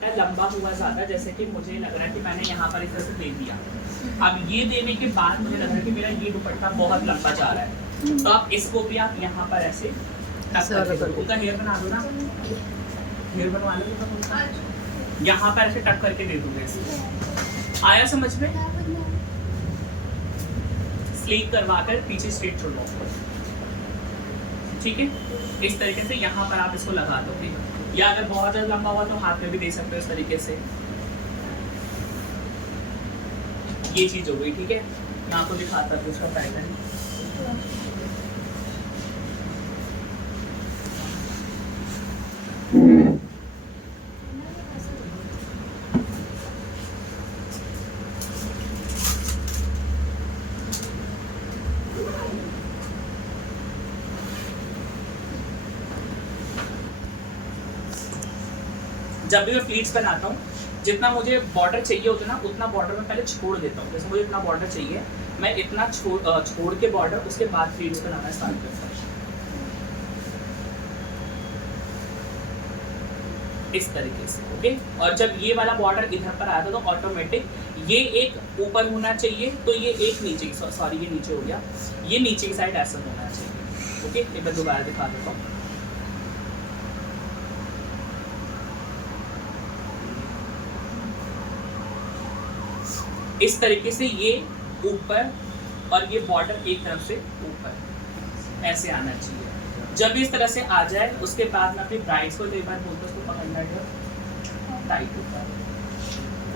लंबा हुआ ज़्यादा, जैसे कि मुझे लग रहा है कि मैंने यहाँ पर इस तरह से दे दिया। अब ये देने के बाद मुझे लग रहा है कि मेरा ये दुपट्टा बहुत लंबा जा रहा है, तो आप इसको भी आप यहाँ पर ऐसे टक करके दो। उनका हेयर बना दो ना, हेयर बनवा लो, यहाँ पर ऐसे टक करके दे दूंगा इसको। आया समझ में? स्लीव करवा कर पीछे स्ट्रेट छोड़ो, ठीक है। इस तरीके से यहाँ पर आप इसको लगा दोगे, या अगर बहुत ज़्यादा लंबा हुआ तो हाथ में भी दे सकते हो इस तरीके से। ये चीज़ हो गई, ठीक है। मैं आपको दिखाता हूँ उसका पैटर्न। जब भी मैं प्लीट्स बनाता हूँ, जितना मुझे बॉर्डर चाहिए होता है ना, उतना बॉर्डर मैं पहले छोड़ देता हूँ। जैसे मुझे इतना बॉर्डर चाहिए, मैं इतना छोड़ के बॉर्डर, उसके बाद प्लीट्स बनाना स्टार्ट करता हूँ इस तरीके से, ओके। और जब ये वाला बॉर्डर इधर पर आया था तो ऑटोमेटिक ये एक ऊपर होना चाहिए, तो ये एक नीचे, सॉरी ये नीचे हो गया, ये नीचे की साइड ऐसा होना चाहिए, ओके। एक बार दोबारा दिखा देता हूँ। इस तरीके से ये ऊपर और ये बॉर्डर एक तरफ से ऊपर ऐसे आना चाहिए। जब इस तरह से आ जाए, उसके बाद मैं अपनी ब्राइड्स को एक बार बोलता हूँ उसको पकड़ना है टाइट ऊपर,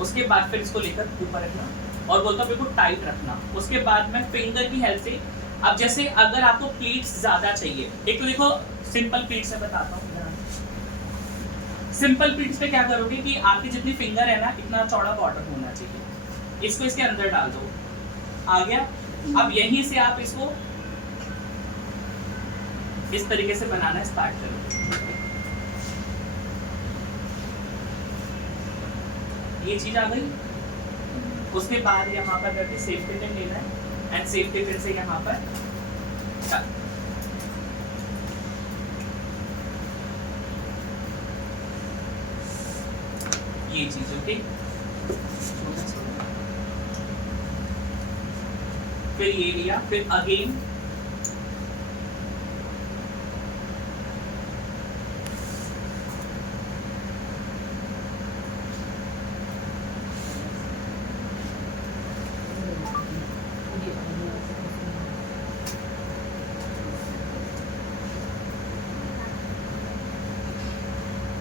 उसके बाद फिर इसको लेकर ऊपर रखना और बोलता हूँ बिल्कुल टाइट रखना। उसके बाद मैं फिंगर की हेल्प से, अब जैसे अगर आपको प्लीट्स ज़्यादा चाहिए, एक तो देखो सिंपल प्लीट्स में बताता हूँ। सिंपल प्लीट्स पे क्या करोगे कि आपकी जितनी फिंगर है ना, इतना चौड़ा बॉर्डर होना चाहिए। इसको इसके अंदर डाल दो, आ गया। अब यहीं से आप इसको इस तरीके से बनाना स्टार्ट करो। ये चीज आ गई। उसके बाद यहाँ पर करके सेफ्टी पिन लेना है एंड सेफ्टी पिन से यहाँ पर ये चीज, ओके। फिर ये लिया, फिर अगेन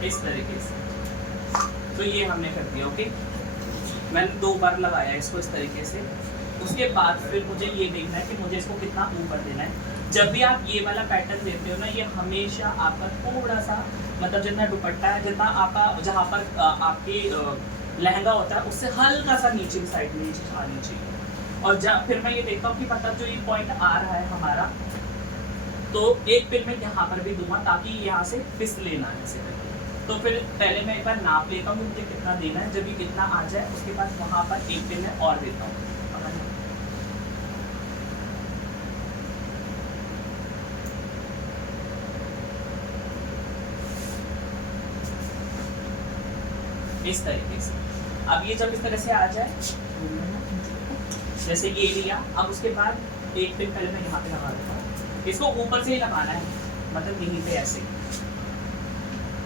इस तरीके से। तो ये हमने कर दिया, ओके। मैंने 2 बार लगाया इसको इस तरीके से। उसके बाद फिर मुझे ये देखना है कि मुझे इसको कितना ऊपर देना है। जब भी आप ये वाला पैटर्न देते हो ना, ये हमेशा आपका थोड़ा सा, मतलब जितना दुपट्टा है, जितना आपका जहाँ पर आपकी लहंगा होता है, उससे हल्का सा नीचे की साइड में नीचे आनी चाहिए। और जब फिर मैं ये देखता हूँ कि मतलब जो ये पॉइंट आ रहा है हमारा, तो एक पिन में यहाँ पर भी दूंगा ताकि यहाँ से फिसले ना ऐसे करके। तो फिर पहले मैं एक बार नाप लेता हूँ मुझे कितना देना है। जब ये कितना आ जाए, उसके बाद वहाँ पर एक पिन में और देता हूँ। इस तरीके से। अब ये जब इस तरह से आ जाए, जैसे ये लिया, अब उसके बाद एक पिन पहले मैं यहाँ पे लगा देता हूँ। इसको ऊपर से ही लगाना है, मतलब यहीं पे ऐसे,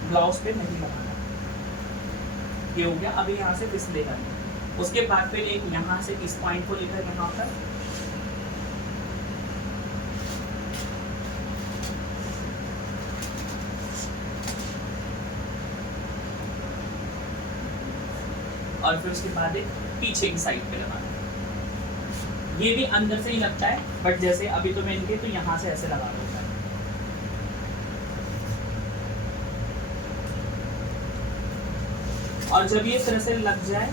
ब्लाउज पे नहीं लगाना। ये हो गया। अभी यहाँ से फिसलेगा नहीं। उसके बाद फिर एक यहाँ से इस पॉइंट को लेकर यहाँ पर और फिर उसके बाद एक पीछे की साइड पे लगाना। ये भी अंदर से ही लगता है, बट जैसे अभी तो मैं इनके तो यहाँ से ऐसे लगा दूंगा। और जब ये इस तरह से लग जाए,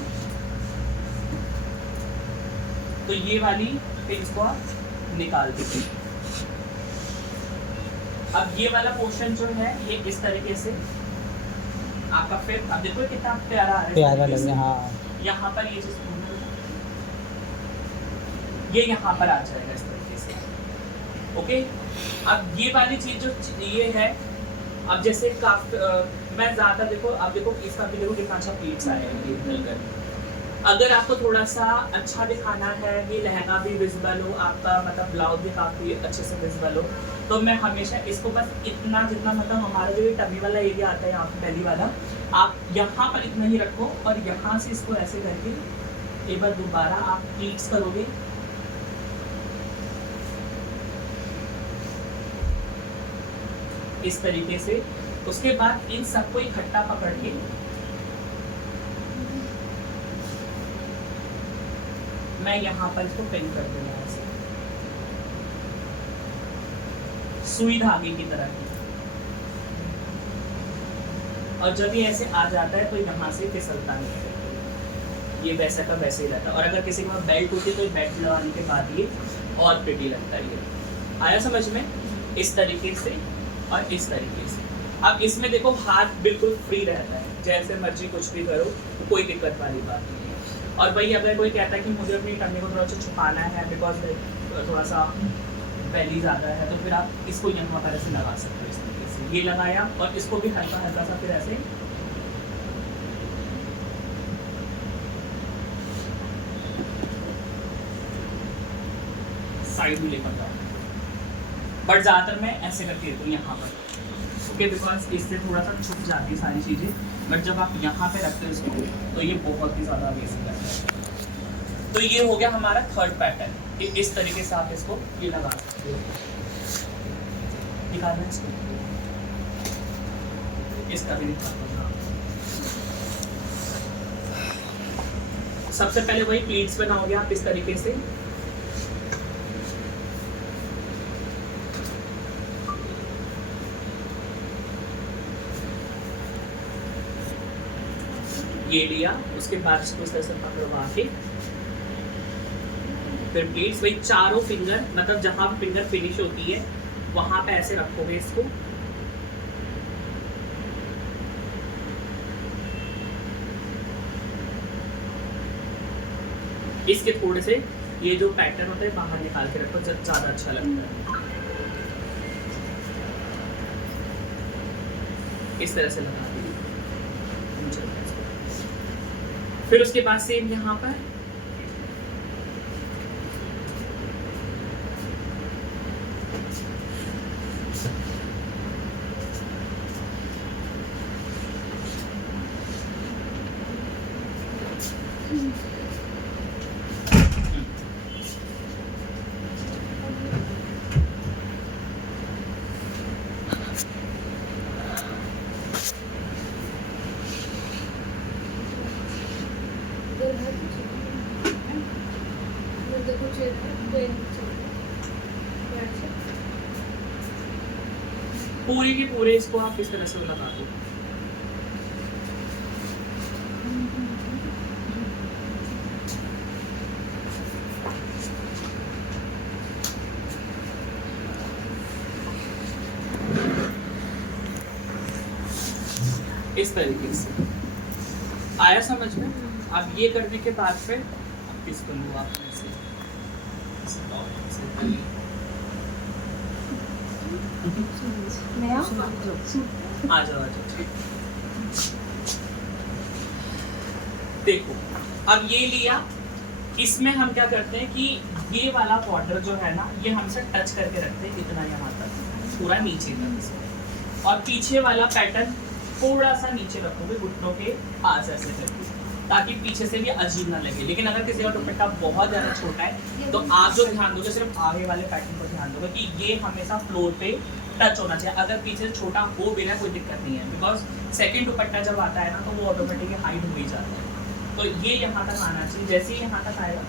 तो ये वाली फिर इसको आप निकाल दीजिए। अब ये वाला पोर्शन जो है, ये इस तरीके से आपका, फिर अब देखो कितना प्यारा आ रहा है। हाँ, यहाँ पर ये चीज ये यहाँ पर आ जाएगा इस तरीके से, ओके। अब ये वाली चीज जो ये है, अब जैसे मैं ज़्यादा देखो, आप देखो इसका भी देखो कितना अच्छा प्लीट्स आया है ये निकलकर। अगर आपको थोड़ा सा अच्छा दिखाना है, ये लहंगा भी विजिबल हो आपका, मतलब ब्लाउज भी काफ़ी अच्छे से विजिबल हो, तो मैं हमेशा इसको बस इतना जितना, मतलब हमारा जो ये टमी वाला एरिया आता है यहाँ पे पहली वाला, आप यहाँ पर इतना ही रखो और यहाँ से इसको ऐसे करके एक बार दोबारा आप प्लीट्स करोगे। इस तरीके से उसके बाद इन सबको इकट्ठा पकड़ के मैं यहाँ पर इसको पिन कर दूंगा ऐसे सुई धागे की तरह की। और जब ये ऐसे आ जाता है तो यहाँ से फिसलता नहीं है, ये वैसा का वैसे ही रहता है। और अगर किसी के पास बेल्ट होती है तो बेल्ट लगाने के बाद ये और प्रिटी लगता है। ये आया समझ में? इस तरीके से और इस तरीके से। अब इसमें देखो हाथ बिल्कुल फ्री रहता है, जैसे मर्जी कुछ भी करो, कोई दिक्कत वाली बात नहीं है। और वही अगर कोई कहता है कि मुझे अपनी टंगे को थोड़ा सा छुपाना है बिकॉज थोड़ा सा बैली ज़्यादा है, तो फिर आप इसको यहाँ पर ऐसे लगा सकते हो। इस तरीके से ये लगाया और इसको भी हल्का हल्का सा फिर ऐसे साइड में लेकर जाओ। बट ज़्यादातर मैं ऐसे करके देता हूँ यहाँ पर, ओके, बिकॉज इससे थोड़ा सा छुप जाती है सारी चीज़ें। बट जब आप यहाँ पे रखते हो इसको तो ये बहुत ही ज़्यादा बेसिक है। तो ये हो गया हमारा थर्ड पैटर्न कि इस तरीके से आप इसको ये लगा सकते हो। निकालना है इसको, इसका भी निकालना। सबसे पहले वही प्लीट्स बनाओगे आप इस तरीके से। ये लिया, उसके बाद इसको इस तरह से पकड़वा के फिर प्लीट्स वही चारों फिंगर, मतलब जहां फिंगर फिनिश होती है वहां पे ऐसे रखोगे इसको। इसके थोड़े से ये जो पैटर्न होता है बाहर निकाल के रखो, ज्यादा अच्छा लगता है। इस तरह से लगा दीजिए। फिर उसके बाद सेम यहाँ पर पूरे के पूरे इसको आप इस तरह से लगा दो। इस तरीके से आया समझ में? अब ये करने के बाद फिर किसको लूँ आप ऐसे आ जाओ। देखो अब ये लिया, इसमें हम क्या करते हैं कि ये वाला बॉर्डर जो है ना ये हमसे टच करके रखते हैं इतना यहाँ तक, पूरा नीचे तक। और पीछे वाला पैटर्न थोड़ा सा नीचे रखोगे घुटनों के पास ऐसे करके, ताकि पीछे से भी अजीब ना लगे। लेकिन अगर किसी का दुपट्टा बहुत ज़्यादा छोटा है तो आप जो ध्यान दोगे सिर्फ आगे वाले पैटर्न पर ध्यान दोगे कि ये हमेशा फ्लोर पे टच होना चाहिए। अगर पीछे से छोटा हो भी ना कोई दिक्कत नहीं है, बिकॉज सेकंड दुपट्टा जब आता है ना तो वो ऑटोमेटिकली हाइड हो ही जाता है। तो ये यहाँ तक आना चाहिए। जैसे ही यहाँ तक आएगा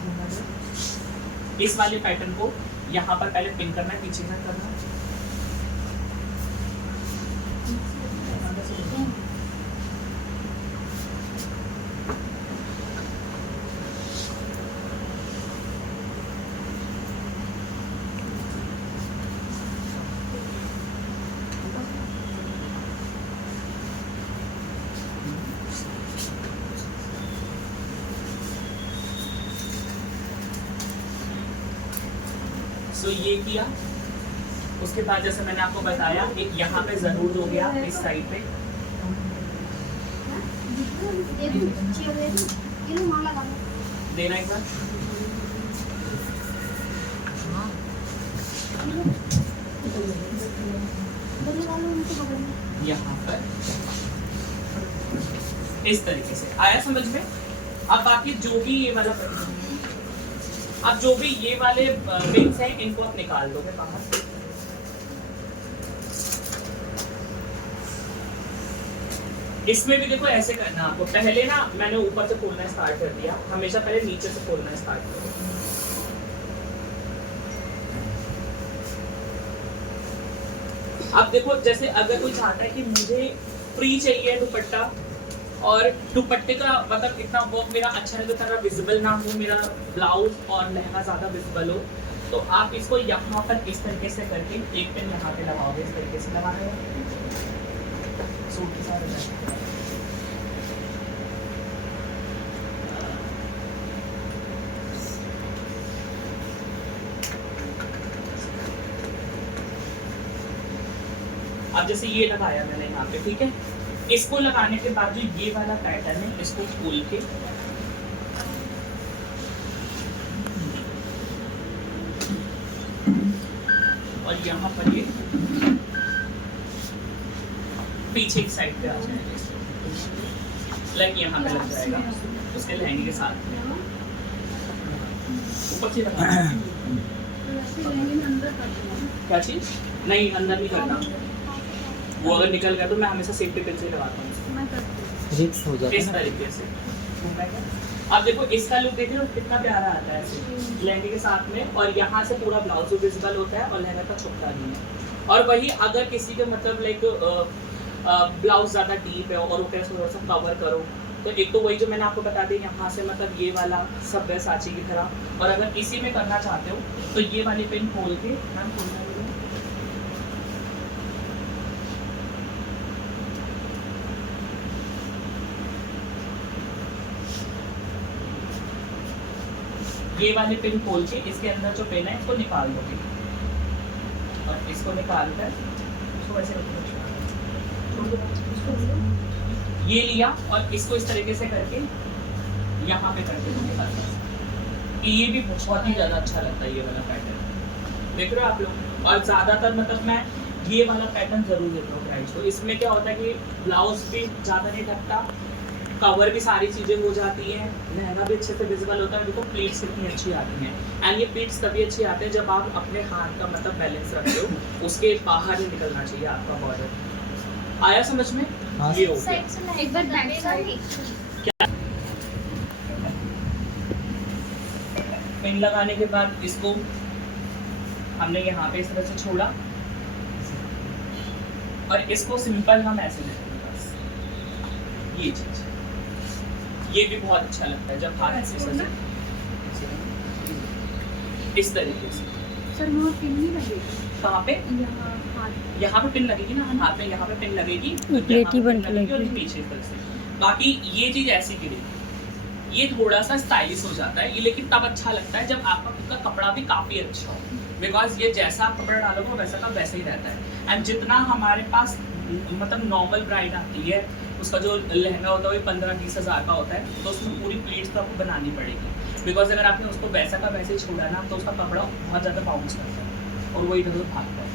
इस वाले पैटर्न को यहाँ पर पहले पिन करना है, पीछे से करना है। सो ये किया, उसके बाद जैसे मैंने आपको बताया एक यहाँ पे जरूर हो गया इस साइड पे, देना एक बार। यहाँ पर इस तरीके से आया समझ में। अब बाकी जो भी ये वाला, अब जो भी ये वाले विंग्स हैं इनको आप निकाल दोगे बाहर। इसमें भी देखो ऐसे करना आपको, पहले ना मैंने ऊपर से खोलना स्टार्ट कर दिया, हमेशा पहले नीचे से खोलना स्टार्ट करो। अब देखो जैसे अगर कोई चाहता है कि मुझे फ्री चाहिए दुपट्टा और दुपट्टे का मतलब इतना वर्क मेरा अच्छा नहीं तो विजिबल ना हो, मेरा ब्लाउज और लहंगा ज़्यादा विजिबल हो, तो आप इसको यहाँ पर इस तरीके से करके एक पिन यहाँ पे लगाओगे, इस तरीके से लगा रहे हो सूट के साथ। अब जैसे ये लगाया मैंने यहाँ पे, ठीक है। इसको लगाने के बाद जो ये वाला पैटर्न है इसको खोल के और यहाँ पर ये पीछे की साइड पे आ जाएगा, लाइक यहाँ पे लग जाएगा उसके लहंगे के साथ ऊपर से लगा। क्या चीज? नहीं अंदर नहीं करना, वो अगर निकल गया तो मैं हमेशा सेफ्टी पिन से लगाता हूँ रिक्स हो जाता है इस तरीके से। अब देखो इसका लुक देखिए कितना प्यारा आता है लहंगे के साथ में, और यहाँ से पूरा ब्लाउज विजिबल होता है और लहंगा का छुपता नहीं है। और वही अगर किसी के मतलब लाइक ब्लाउज ज़्यादा डीप है और ऊपर थोड़ा सा कवर करो, तो एक तो वही जो मैंने आपको बता दिया यहाँ से मतलब ये वाला सब्यसाची की तरह, और अगर इसी में करना चाहते हो तो ये वाली पिन खोल के मैम खोलना है। ये वाले पिन खोल के इसके अंदर जो पिन है इसको निकाल दोगे और इसको निकाल कर इसको ऐसे ये लिया और इसको इस तरीके से करके यहाँ पे करके दोगे। ये भी बहुत ही ज़्यादा अच्छा लगता है ये वाला पैटर्न, देख रहे हो आप लोग। और ज़्यादातर मतलब मैं ये वाला पैटर्न ज़रूर देता हूँ प्राइस को। इसमें क्या होता है कि ब्लाउज भी ज़्यादा नहीं ढकता, कवर भी सारी चीज़ें हो जाती हैं, लहंगा भी अच्छे से विजिबल होता है। देखो प्लीट्स कितनी अच्छी आती हैं, एंड ये प्लीट्स तभी अच्छी आते हैं जब आप अपने हाथ का मतलब बैलेंस रखते हो, उसके बाहर नहीं निकलना चाहिए आपका बॉर्डर। आया समझ में? ये हो गया। एक बार बैक साइड क्या पिन लगाने के बाद इसको हमने यहाँ पे इस तरह से छोड़ा और इसको सिंपल हम ऐसे लेते हैं बस। ये चीज़ ये भी बहुत अच्छा लगता है जब हाथ से सजे इस तरीके से। सर वो पिन नहीं लगेगी कहाँ पे? यहाँ पे पिन लगेगी ना, हाथ में यहाँ पे पिन लगेगी, प्लेटी बन लगेगी और पीछे इस तरह से। बाकी ये चीज़ ऐसी गिरेगी, ये थोड़ा सा स्टाइलिश हो जाता है ये, लेकिन तब अच्छा लगता है जब आपका खुद का कपड़ा भी काफ़ी अच्छा हो, बिकॉज ये जैसा आप कपड़ा डालोगे वैसा का वैसा ही रहता है। एंड जितना हमारे पास मतलब नॉर्मल ब्राइड आती है उसका जो लहंगा होता है वो 15-20 हज़ार का होता है, तो उसमें पूरी प्लेट्स तो आपको बनानी पड़ेगी, बिकॉज अगर आपने उसको वैसा का वैसे ही छोड़ा ना तो उसका कपड़ा बहुत ज़्यादा बाउंस करता है और वो इधर उधर भागता है।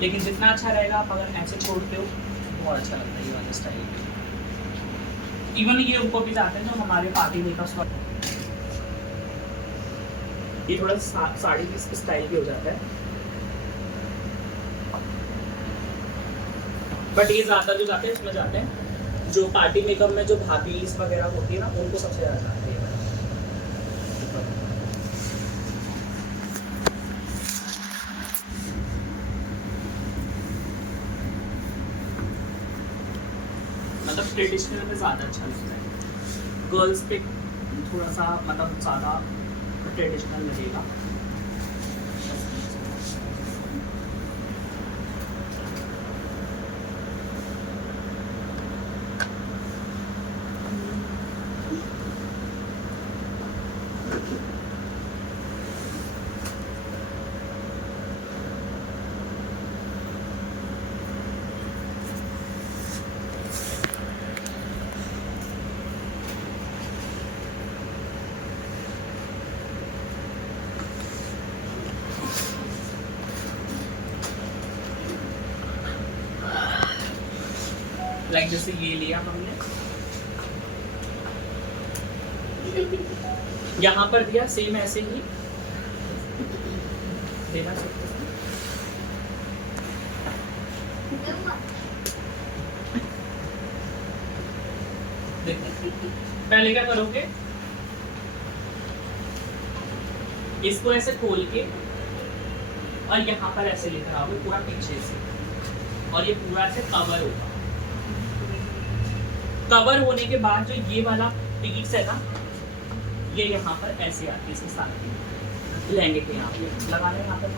लेकिन जितना अच्छा रहेगा आप अगर ऐसे छोड़ते हो बहुत अच्छा लगता है ये वाला स्टाइल। इवन ये ऊपर भी जाते हैं जो हमारे पार्टी मेकअप, ये थोड़ा साड़ी पीस स्टाइल भी हो जाता है, बट ये ज़्यादा जो जाते हैं इसमें जाते हैं जो पार्टी मेकअप में जो भाभी वगैरह होती है ना उनको सबसे ज़्यादा जाते हैं। मतलब ट्रेडिशनल में ज़्यादा अच्छा लगता है, गर्ल्स पे थोड़ा सा मतलब ज़्यादा ट्रेडिशनल लगेगा। लाइक जैसे ये लिया हमने, यहाँ पर दिया, सेम ऐसे ही देना सकते हैं। देखो पहले क्या करोगे, इसको ऐसे खोल के और यहाँ पर ऐसे लिख रहा होगा पूरा पीछे से, और ये पूरा ऐसे कवर होगा। कवर होने के बाद जो ये वाला पीस है ना, ये यहाँ पर ऐसे आती है, इसके साथ लहंगे के यहाँ पे लगाना है, यहाँ पर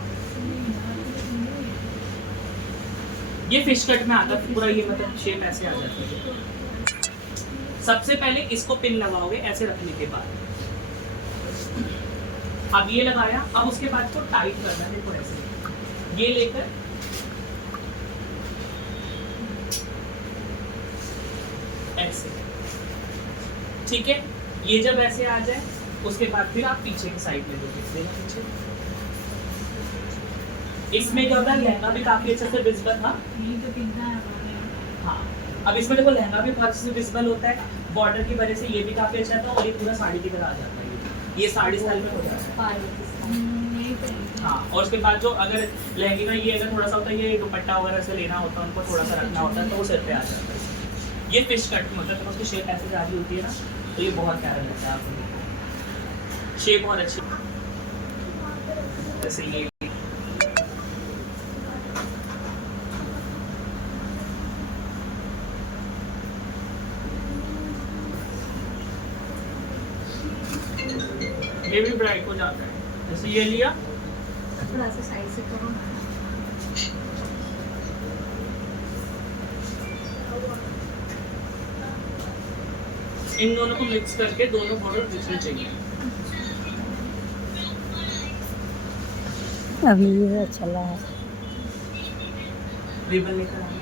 ये फिश कट में आता है पूरा, ये मतलब शेप ऐसे आ जाती है। सबसे पहले इसको पिन लगाओगे ऐसे रखने के बाद, अब ये लगाया, अब उसके बाद को टाइट करना है, देखो ऐसे ये लेकर ऐसे, ठीक है। ये जब ऐसे आ जाए उसके बाद फिर आप पीछे की साइड में दोगे, पीछे इसमें क्या होता है, लहंगा भी काफी अच्छे से विजिबल था। हाँ, अब इसमें देखो लहंगा भी बहुत अच्छे से विजिबल होता है, बॉर्डर की वजह से ये भी काफी अच्छा था, और ये पूरा साड़ी की तरह आ जाता है, ये साड़ी स्टाइल में हो जाता है। हाँ, और उसके बाद जो अगर लहंगे का ये अगर थोड़ा सा होता है, ये दुपट्टा वगैरह से लेना होता है, उनको थोड़ा सा रखना होता है, तो वो सिर पे आ जाता है। ये फिश कट मतलब उसकी शेप ऐसे जारी होती है ना, तो ये बहुत प्यारा लगता है आपको, शेप बहुत अच्छी। जैसे ये भी ब्राइट हो जाता है, जैसे ये लिया, थोड़ा सा साइड से करो। इन दोनों को मिक्स करके दोनों बॉर्डर दिखने चाहिए। अभी ये चला है, रिबन लेकर आए।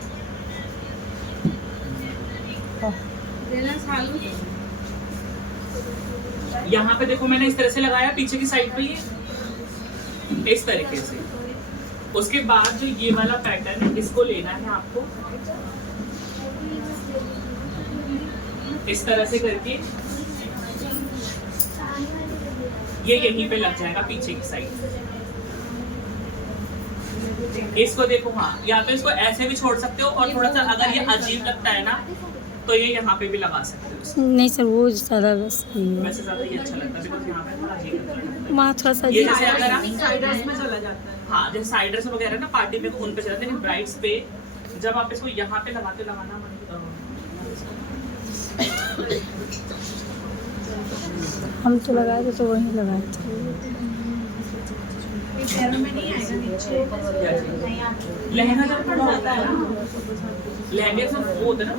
यहाँ पे देखो मैंने इस तरह से लगाया, पीछे की साइड पे ये इस तरीके से। उसके बाद जो ये वाला पैटर्न है, इसको लेना है आपको इस तरह से करके, ये यहीं पे लग जाएगा पीछे की साइड। इसको देखो, हाँ, या तो इसको ऐसे भी छोड़ सकते हो, और थोड़ा सा अगर ये अजीब लगता है ना, तो ये यहाँ पे भी लगा सकते हो। नहीं सर वो ज़्यादा बस सही है, वैसे ज़्यादा ये अच्छा लगता है, बिकॉज़ यहाँ पे थोड़ा अजीब लगता है। वहाँ थोड़ा सा ये जैसे अगर आप साइडर्स में चला जाता है। हाँ, जैसे साइडर्स वगैरह ना पार्टी में उन पे चलाते हैं, लेकिन ब्राइड्स पे जब आप इसको यहाँ पे लगाना हम तो लगाए थे, तो वहीं लगाए थे। पैरों में नहीं आएगा नीचे, नहीं आता। लहंगा जब पड़ जाता है ना, लहंगे से वो होता है ना,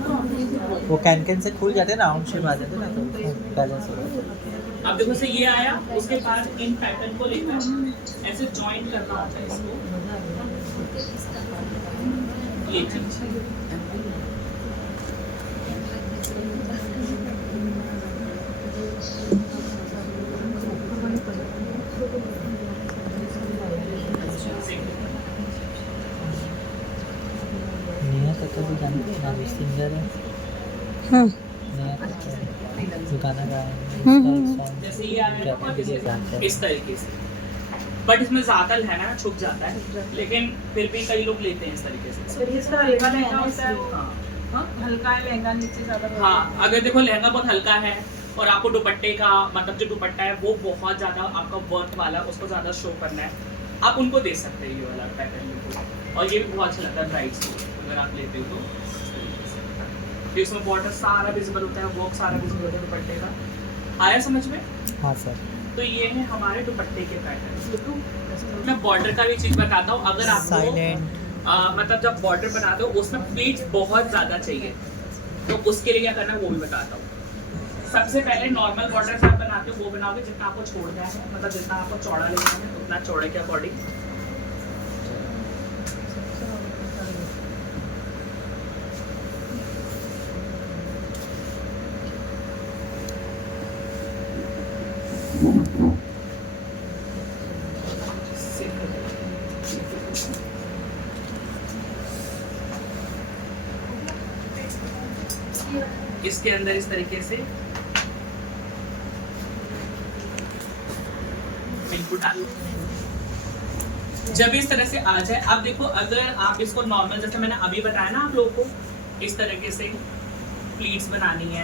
वो कैन से खुल जाते हैं ना, आउट शेप आ जाते हैं ना, तो बैलेंस हो जाता है। अब देखो से ये आया, उसके बाद इन पैटर्न को लेकर ऐसे जॉइन करना होता है इसको, ये चीज। नेहा कक्कर भी गाना सिंगर है। हाँ नेहा कक्कर जो गाना गाया है, जैसे ये आ गया ना, इस तरीके से, बट इसमें ज्यादा लहंगा ना छुप जाता है, लेकिन फिर भी कई लोग लेते हैं इस तरीके से। फिर इसका हल्का लहंगा होता है, हाँ, हाँ, हल्का है लहंगा, नीचे ज्यादा। हाँ, अगर देखो लहंगा बहुत हल्का है और आपको दुपट्टे का मतलब जो दुपट्टा है वो बहुत ज्यादा आपका वर्क वाला, उसको ज्यादा शो करना है, आप उनको दे सकते हैं ये वाला पैटर्न को, और ये भी बहुत अच्छा लगता है ब्राइड्स को अगर आप लेते हो तो। इसमें बॉर्डर सारा विजिबल होता है, वर्क सारा विजिबल होता है दुपट्टे का। आया समझ में? हाँ सर। तो ये है हमारे दुपट्टे के पैटर्न। मैं बॉर्डर का भी चीज बताता हूँ, अगर आपको साइलेंट मतलब जब बॉर्डर बना दो उसमें प्लीट्स बहुत ज्यादा चाहिए, तो उसके लिए क्या करना है वो भी बताता हूँ। सबसे पहले नॉर्मल बॉर्डर से आप बनाते हो वो बनाओगे जितना आपको छोड़ना है, मतलब जितना आपको चौड़ा लेना है उतना चौड़े के अकॉर्डिंग। इसके अंदर इस तरीके से इनपुट डालो। जब इस तरह से आ जाए, अब देखो अगर आप इसको नॉर्मल जैसे मैंने अभी बताया ना आप लोगों को इस तरीके से प्लीट्स बनानी है,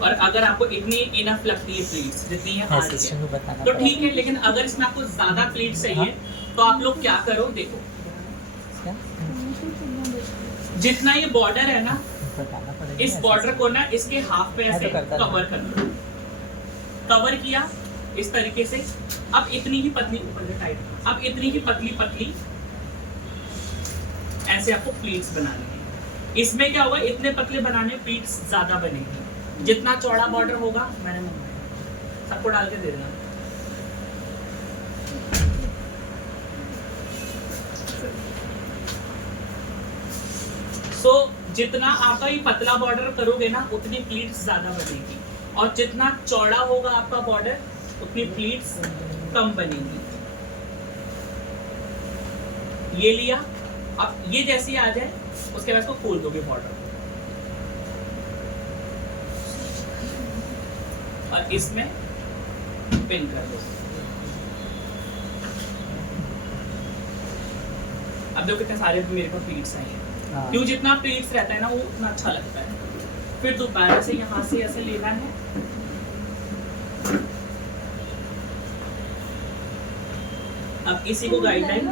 और अगर आपको इतनी इनफ लगती है प्लीट्स जितनी है आ रही असिस्टेंट को है बताना तो ठीक है, लेकिन अगर इसमें आपको ज्यादा प्लीट्स चाहिए तो आप लोग क्या करो, देखो क्या जितना ये बॉर्डर है ना, बताना पड़ेगा इस बॉर्डर को ना इसके हाफ पे ऐसे तो करता था। कवर कर लो। कवर किया इस तरीके से। अब इतनी ही पतली ऊपर से टाइट, अब इतनी ही पतली पतली ऐसे आपको प्लीट्स बनानी है। इसमें क्या होगा, इतने पतले बनाने प्लीट्स ज्यादा बनेगी। जितना चौड़ा बॉर्डर होगा, मैंने सबको डाल के दे देना। सो जितना आपका ये पतला बॉर्डर करोगे ना, उतनी प्लीट्स ज्यादा बनेगी, और जितना चौड़ा होगा आपका बॉर्डर उतनी प्लीट्स कम बनेगी। ये लिया, अब ये जैसे ही आ जाए उसके बाद इसको खोल दोगे बॉर्डर, और इसमें पिन कर दो। अब देखो कितने सारे मेरे को प्लीट्स आई हैं। हाँ। क्यों, जितना प्लीट्स रहता है ना वो उतना अच्छा लगता है। फिर दोबारा से यहाँ से ऐसे लेना है, अब इसी को गाइडलाइन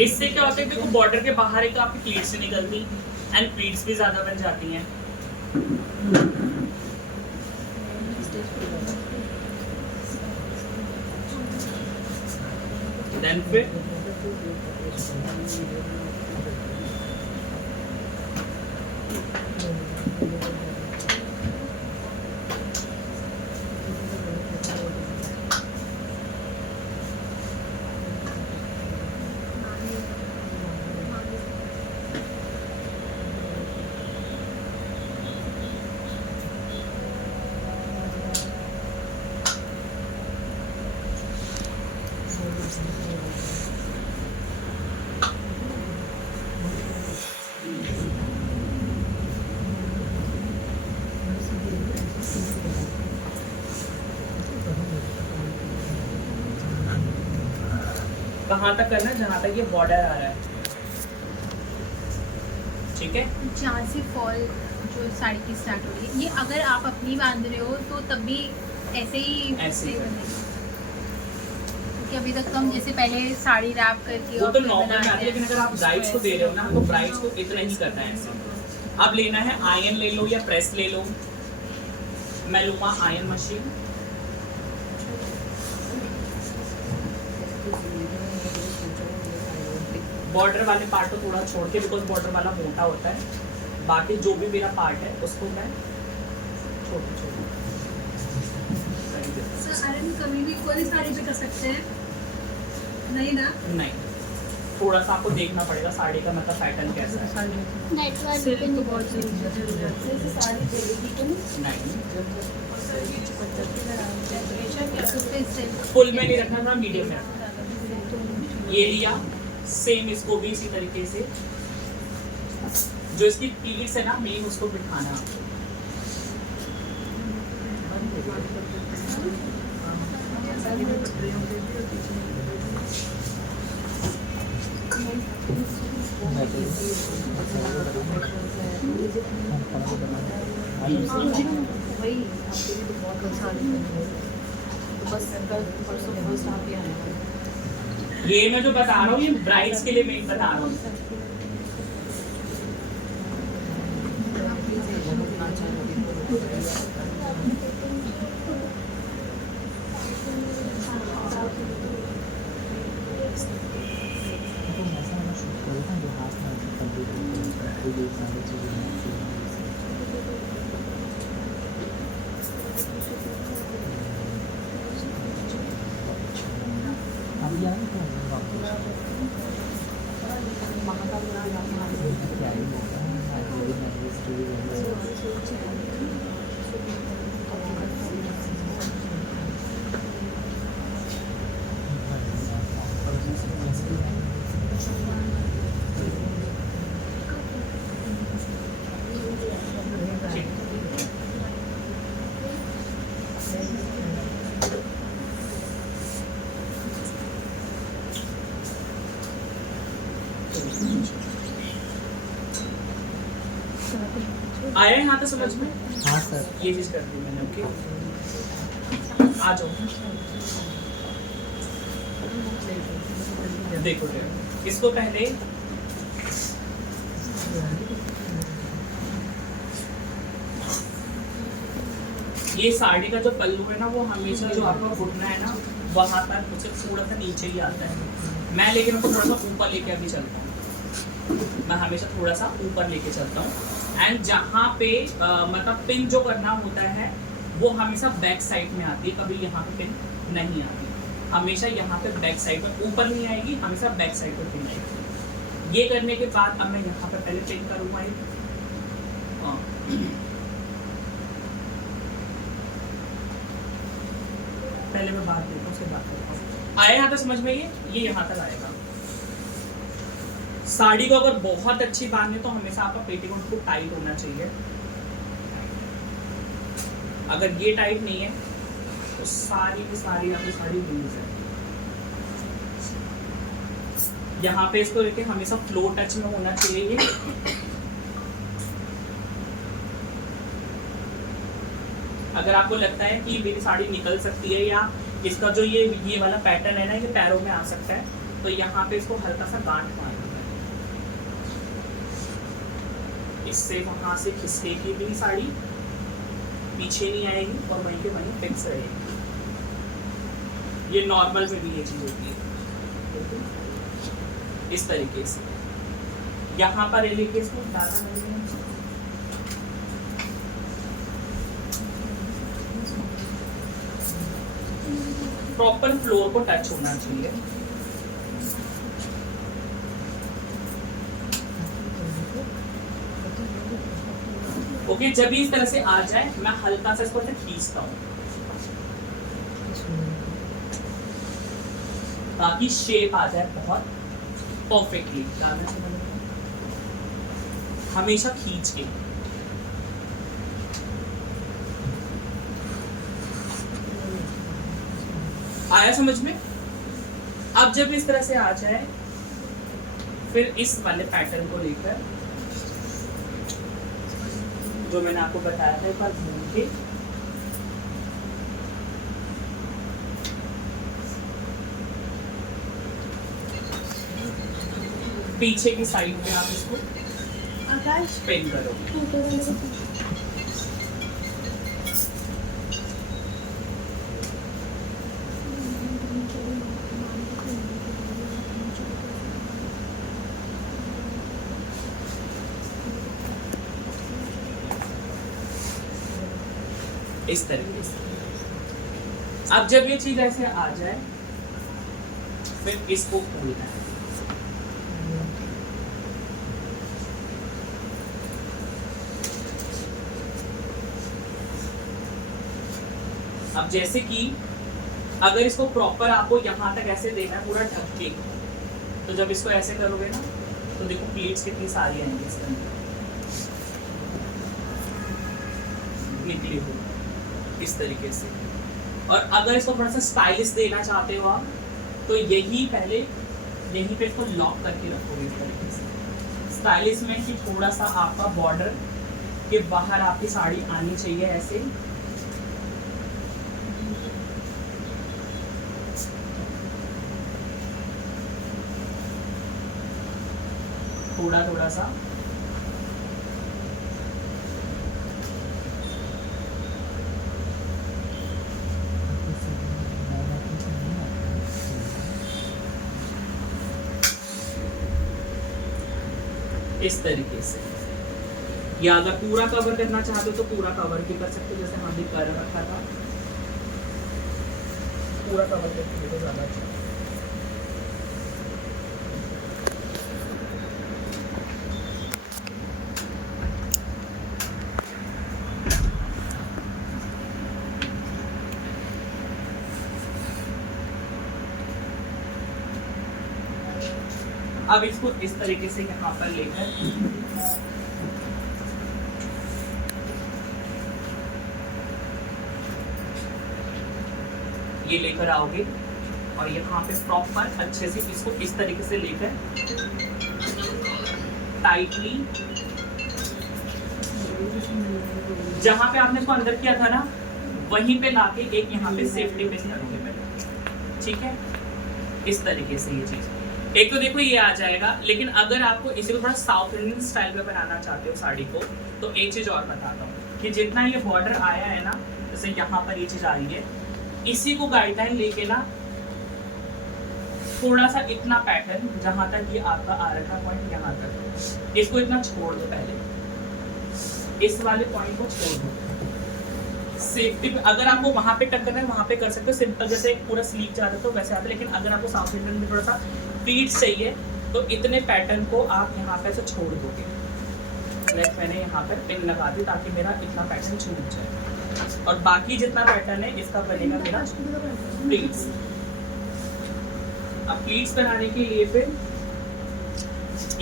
इससे क्या होता है, देखो बॉर्डर के बाहर एक आपकी प्लीट्स निकलती एंड प्लीट्स भी ज्यादा बन जाती हैं। देन फिर कहाँ तक करना है, जहाँ तक ये बॉर्डर आ रहा है, ठीक है। जहाँ से फॉल जो साड़ी की स्टार्ट हो रही है, ये अगर आप अपनी बांध रहे हो तो तब भी ऐसे ही ऐसे ही बनेगी, क्योंकि अभी तक तो हम जैसे पहले साड़ी रैप करके वो और तो फिर नॉर्मल में बनाते आती है, लेकिन हैं। अगर आप ब्राइड्स को दे रहे हो ना, तो ब्राइड्स को इतना ही करना है ऐसे। अब लेना है आयरन ले लो या प्रेस ले लो, मैं लूँगा आयरन मशीन। बॉर्डर वाले पार्ट को थोड़ा छोड़ के, बिकॉज बॉर्डर वाला मोटा होता है, बाकी जो भी मेरा पार्ट है उसको मैं छोटे छोटे सर आयरन कभी भी कोई साड़ी पे कर सकते हैं, नहीं ना? नहीं, थोड़ा सा आपको देखना पड़ेगा साड़ी का मतलब पैटर्न कैसा है। सिल्क तो बहुत जल्दी नहीं, तो फिर से फुल में नहीं रखना था, मीडियम में रखना। ये लिया, सेम इसको भी इसी तरीके से, जो इसकी प्लीट्स है ना मेन, उसको बिठाना है आपको। वही आपके लिए तो बहुत नुकसान है, तो बस कल परसों फर्स्ट आप ही आए हैं। ये मैं जो बता रहा हूँ ये ब्राइड्स के लिए मैं बता रहा हूँ। आया यहाँ तो समझ में? हाँ सर। ये चीज कर दी मैंने। ओके आ जाओ। देखो इसको पहले ये साड़ी का जो पल्लू है ना वो हमेशा जो आपका घुटना है ना वहां तक मुझे थोड़ा सा नीचे ही आता है। मैं लेकिन उसको थोड़ा सा ऊपर लेके अभी चलता हूँ। मैं हमेशा थोड़ा सा ऊपर लेके चलता हूँ। एंड जहाँ पे मतलब पिन जो करना होता है वो हमेशा बैक साइड में आती है, कभी यहाँ पे पिन नहीं आती। हमेशा यहाँ पे बैक साइड में, ऊपर नहीं आएगी, हमेशा बैक साइड पे पिन आएगी। ये करने के बाद अब मैं यहाँ पे पहले पिन करूँगा। पहले मैं बात करता हूँ, उसके बाद करता हूँ। आया यहाँ तक समझ में? ये यहाँ तक आएगा। साड़ी को अगर बहुत अच्छी बांधनी तो हमेशा आपका पेटीकोट को टाइट होना चाहिए। अगर ये टाइट नहीं है तो सारी की सारी आपकी साड़ी लूज है। यहाँ पे इसको लेके हमेशा फ्लोर टच में होना चाहिए। अगर आपको लगता है कि मेरी साड़ी निकल सकती है या इसका जो ये वाला पैटर्न है ना ये पैरों में आ सकता है, तो यहाँ पे इसको हल्का सा गांठ मारना है। इससे वहां से खिसकेगी भी साड़ी, पीछे नहीं आएगी और वहीं के वहीं फिक्स रहेगी। ये नॉर्मल में भी ये चीज होती है। इस तरीके से यहाँ पर लेके इसको ज़्यादा नहीं, प्रॉपर फ्लोर को टच होना चाहिए। ओके जब भी इस तरह से आ जाए मैं हल्का सा इसको ऐसे खींचता हूँ ताकि शेप आ जाए बहुत परफेक्टली। हमेशा खींच के। आया समझ में? अब जब इस तरह से आ जाए फिर इस वाले पैटर्न को लेकर जो मैंने आपको बताया था एक बार घूम के पीछे की साइड में आप इसको पेन करो। इस तरीके से अब जब ये चीज ऐसे आ जाए फिर इसको खोलना है। अब जैसे कि अगर इसको प्रॉपर आपको यहाँ तक ऐसे देना है पूरा ढक के, तो जब इसको ऐसे करोगे ना तो देखो प्लीट्स कितनी सारी आएंगी इसके अंदर निकली हुई इस तरीके से। और अगर इसको थोड़ा सा स्टाइलिश देना चाहते हो आप तो यही पहले यहीं पे इसको लॉक करके रखोगे इस तरीके से। स्टाइलिश में कि थोड़ा सा आपका बॉर्डर के बाहर आपकी साड़ी आनी चाहिए ऐसे। थोड़ा थोड़ा सा इस तरीके से, या अगर पूरा कवर करना चाहते हो तो पूरा कवर भी कर सकते हो, जैसे हमने कर रखा था। पूरा कवर करके तो ज़्यादा अच्छा। अब इसको इस तरीके से यहाँ पर लेकर ये लेकर आओगे और यहाँ पे प्रॉपर अच्छे से इसको इस तरीके से लेकर टाइटली, जहां पे आपने इसको अंदर किया था ना वहीं पे लाके एक यहाँ पे सेफ्टी पिन करोगे पहले, ठीक है। इस तरीके से ये चीज, एक तो देखो ये आ जाएगा, लेकिन अगर आपको इसी को थोड़ा साउथ इंडियन स्टाइल में बनाना चाहते हो साड़ी को, तो एक चीज और बताता हूँ कि जितना ये बॉर्डर आया है ना, जैसे यहाँ पर ये चीज आ रही है, इसी को गाइडलाइन लेके ना थोड़ा सा इतना पैटर्न जहां तक ये आपका आ रखा पॉइंट यहाँ तक, इसको इतना छोड़ दो पहले, इस वाले पॉइंट को छोड़ दो। सेफ्टी पे अगर आपको वहां पे टक करना है वहां पे कर सकते हो, सिंपल जैसे एक पूरा स्लीव चाहते हो तो वैसे आता है। लेकिन अगर आपको साउथ इंडियन में थोड़ा सा प्लीट्स चाहिए तो इतने पैटर्न को आप यहाँ पे ऐसे छोड़ दोगे। लाइक मैंने यहाँ पर पिन लगा दी ताकि मेरा इतना पैटर्न छूट जाए, और बाकी जितना पैटर्न है इसका बनेगा मेरा प्लीट्स। अब प्लीट्स बनाने के लिए फिर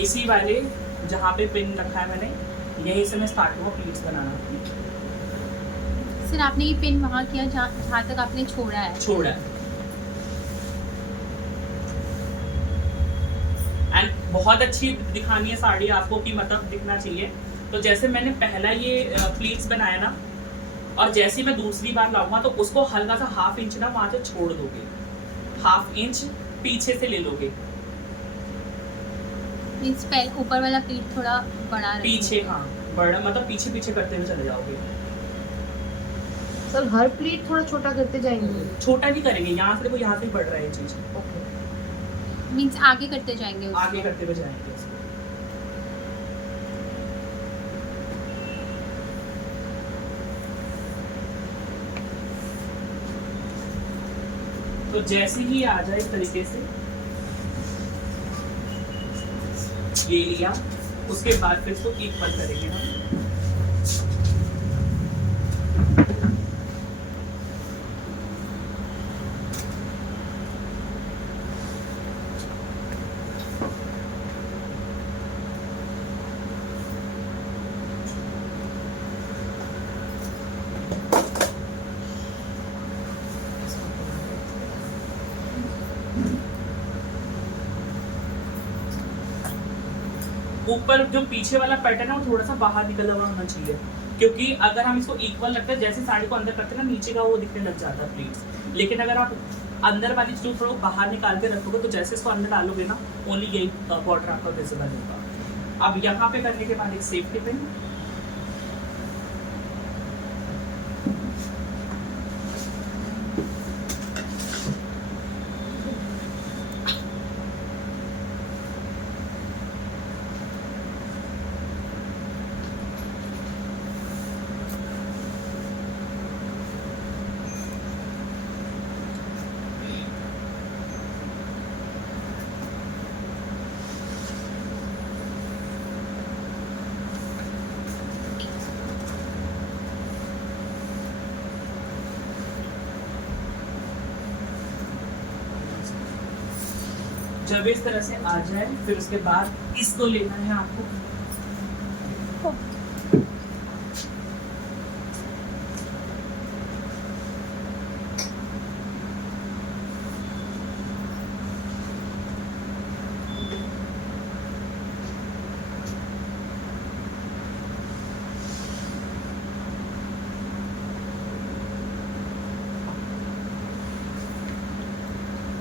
इसी वाले जहाँ पे पिन रखा है मैंने, यहीं से मैं स्टार्ट हुआ प्लीट्स बनाना। सर आपने ये पिन वहाँ किया जहाँ तक आपने छोड़ा है। एंड बहुत अच्छी दिखानी है साड़ी आपको कि मतलब दिखना चाहिए। तो जैसे मैंने पहला ये प्लीट्स बनाया ना, और जैसे मैं दूसरी बार लाऊंगा तो उसको हल्का सा 1/2 इंच ना वहां से छोड़ दोगे, 1/2 इंच पीछे से ले लोगे। मींस ऊपर वाला प्लीट थोड़ा बड़ा पीछे, हाँ बड़ा, मतलब पीछे पीछे करते हुए चले जाओगे। सर हर प्लीट थोड़ा छोटा करते जाएंगे? छोटा नहीं करेंगे, यहाँ से देखो यहाँ से बढ़ रहा है ये चीज। ओके, मींस आगे करते जाएंगे उसको। आगे करते हुए जाएंगे इसको। तो जैसे ही आ जाए इस तरीके से ये लिया, उसके बाद फिर इसको इक्वल करेंगे हम। ऊपर जो पीछे वाला पैटर्न है वो थोड़ा सा बाहर निकला हुआ होना चाहिए, क्योंकि अगर हम इसको इक्वल रखते हैं, जैसे साड़ी को अंदर करते हैं ना, नीचे का वो दिखने लग जाता है प्लीट्स। लेकिन अगर आप अंदर वाली चीज थोड़ा बाहर निकाल के रखोगे तो जैसे इसको अंदर डालोगे ना, ओनली यही बॉर्डर आपका विजिबल होगा। अब यहाँ पे करने के बाद एक सेफ्टी पिन, जब इस तरह से आ जाए फिर उसके बाद इसको लेना है आपको,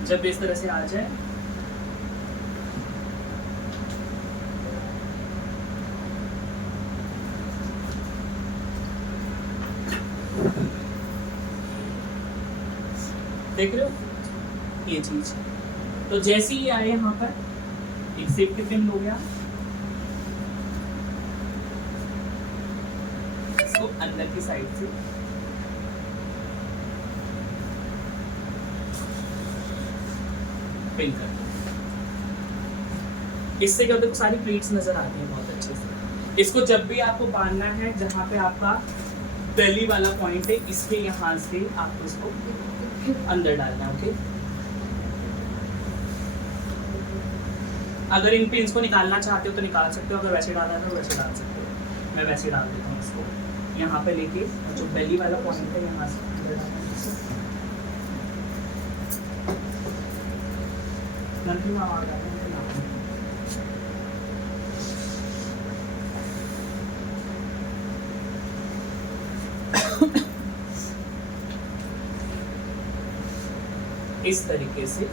जब इस तरह से आ जाए देख रहे हो ये चीज। तो जैसे ही आए यहाँ पर एक सेफ्टी पिन हो गया, इसको अंदर की साइड से पिन कर दो। इससे क्या होता है, सारी प्लीट्स नजर आती हैं बहुत अच्छे से। इसको जब भी आपको बांधना है, जहाँ पे आपका बेली वाला पॉइंट है, इसके यहाँ से आपको इसको अंदर डालना है। ओके, अगर इन पिन्स को निकालना चाहते हो तो निकाल सकते हो, अगर वैसे डालना है तो वैसे डाल सकते हो। मैं वैसे डाल देता हूँ इसको यहाँ पे लेके, जो बेली वाला पॉइंट है यहाँ से अंदर डालना है। इस तरीके से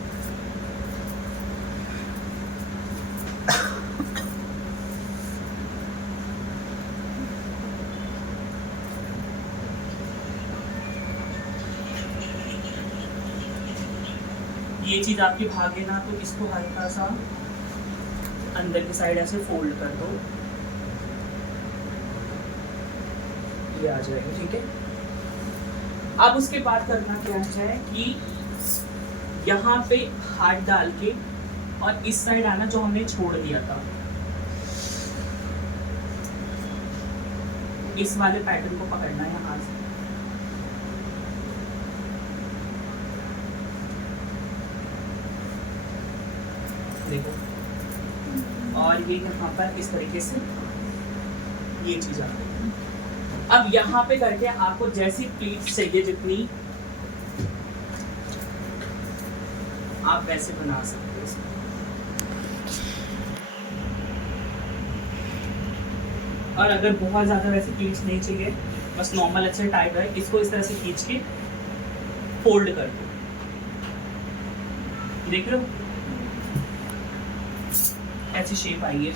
ये चीज आपकी भागे ना, तो इसको हल्का सा अंदर की साइड ऐसे फोल्ड कर दो, ये आ जाएगा। ठीक है, अब उसके बाद करना क्या है कि यहाँ पे हाथ डाल के और इस साइड आना जो हमने छोड़ दिया था, इस वाले पैटर्न को पकड़ना है यहाँ से। देखो, और ये यहाँ पर इस तरीके से ये चीज आ गई। अब यहाँ पे करके आपको जैसी प्लीट चाहिए जितनी, आप वैसे बना सकते हो इसको। और अगर बहुत ज्यादा वैसे प्लीट्स नहीं चाहिए, बस नॉर्मल अच्छे टाइट है, इसको इस तरह से खींच के फोल्ड कर दो। देख रहे हो ऐसी शेप आई है।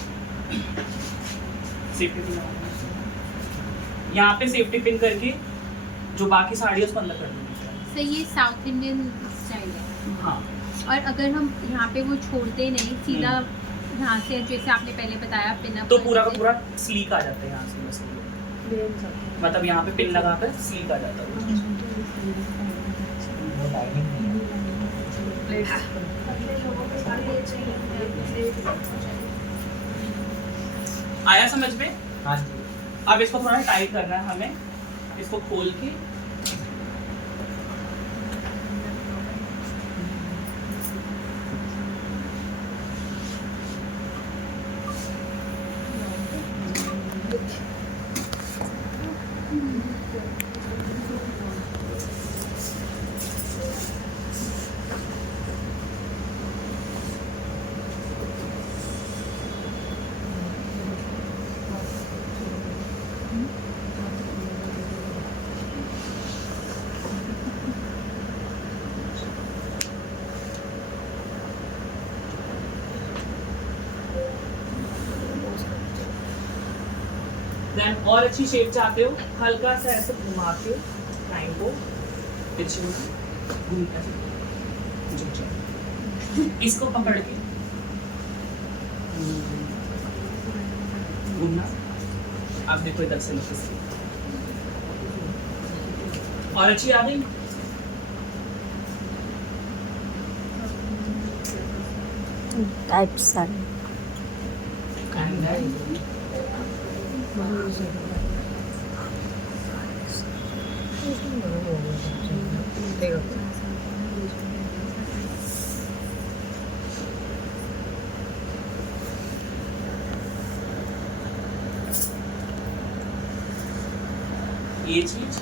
सेफ्टी पिन यहाँ पे सेफ्टी पिन करके जो बाकी साड़ी है उसको अंदर कर दूंगी। सर ये साउथ इंडियन स्टाइल है। हाँ, और अगर हम यहाँ पे वो छोड़ते नहीं, सीधा यहाँ से जैसे आपने पहले बताया पिन अप, तो पूरा का पूरा स्लीक आ जाता है यहाँ से, मतलब यहाँ पे पिन लगा कर स्लीक आ जाता है। वो लाइनिंग नहीं है। आया समझ में? हाँ जी। अब इसको थोड़ा टाइट करना है हमें, इसको खोल के देन और अच्छी शेप चाहते हो, हल्का सा ऐसे घुमा के लाइन को पीछे घूमता इसको पकड़ के घूमना। आप देखो इधर से नीचे से, और अच्छी आ गई। टाइप साड़ी And then ये चीज